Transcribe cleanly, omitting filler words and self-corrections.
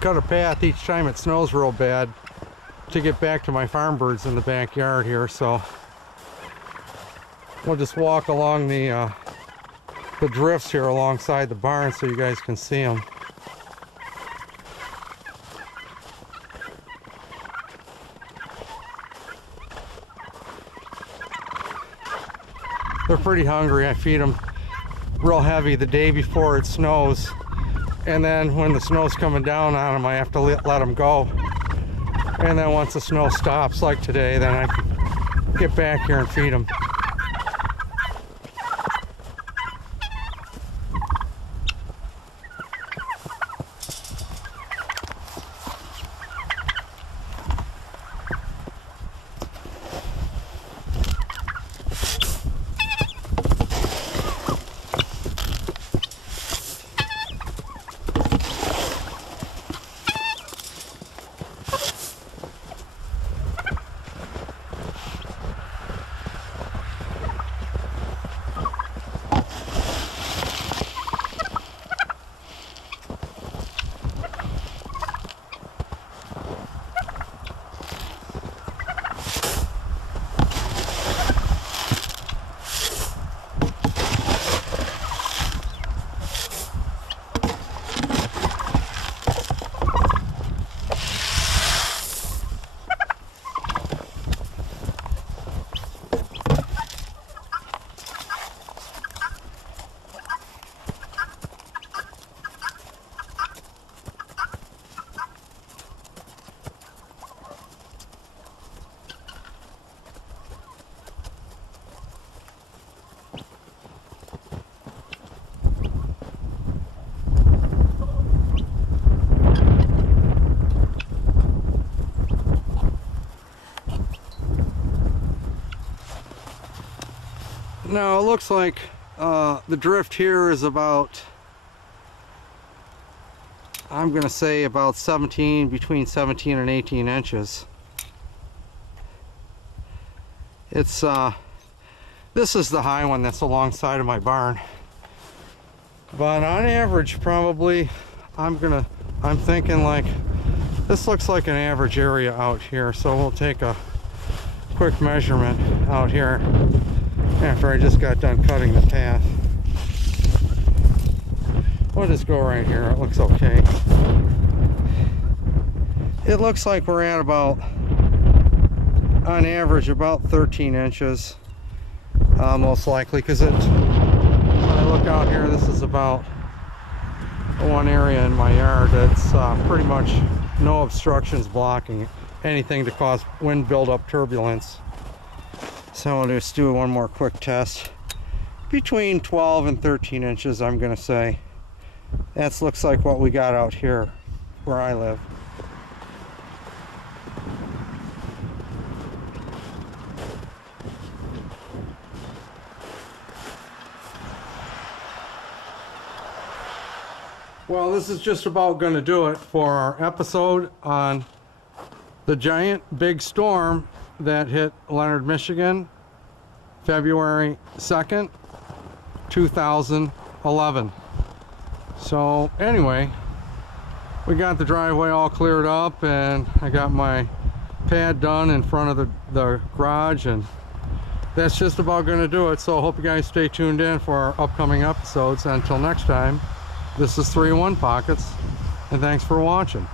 cut a path each time it snows real bad to get back to my farm birds in the backyard here, so we'll just walk along the drifts here alongside the barn so you guys can see them. They're pretty hungry. I feed them real heavy the day before it snows, and then when the snow's coming down on them I have to let them go, and then once the snow stops like today, then I can get back here and feed them. Now it looks like the drift here is about, I'm gonna say about between 17 and 18 inches. It's this is the high one that's alongside of my barn, but on average probably I'm thinking like this looks like an average area out here, so we'll take a quick measurement out here after I just got done cutting the path. We'll just go right here. It looks okay. It looks like we're at about, on average, about 13 inches, most likely, because when I look out here, this is about one area in my yard that's pretty much no obstructions blocking anything to cause wind buildup turbulence. So we'll just do one more quick test. Between 12 and 13 inches, I'm gonna say. That looks like what we got out here where I live. Well, this is just about gonna do it for our episode on the giant big storm that hit Leonard, Michigan, February 2nd, 2011. So anyway, we got the driveway all cleared up and I got my pad done in front of the garage, and that's just about going to do it. So I hope you guys stay tuned in for our upcoming episodes. Until next time, this is 3-in-1 Pockets, and thanks for watching.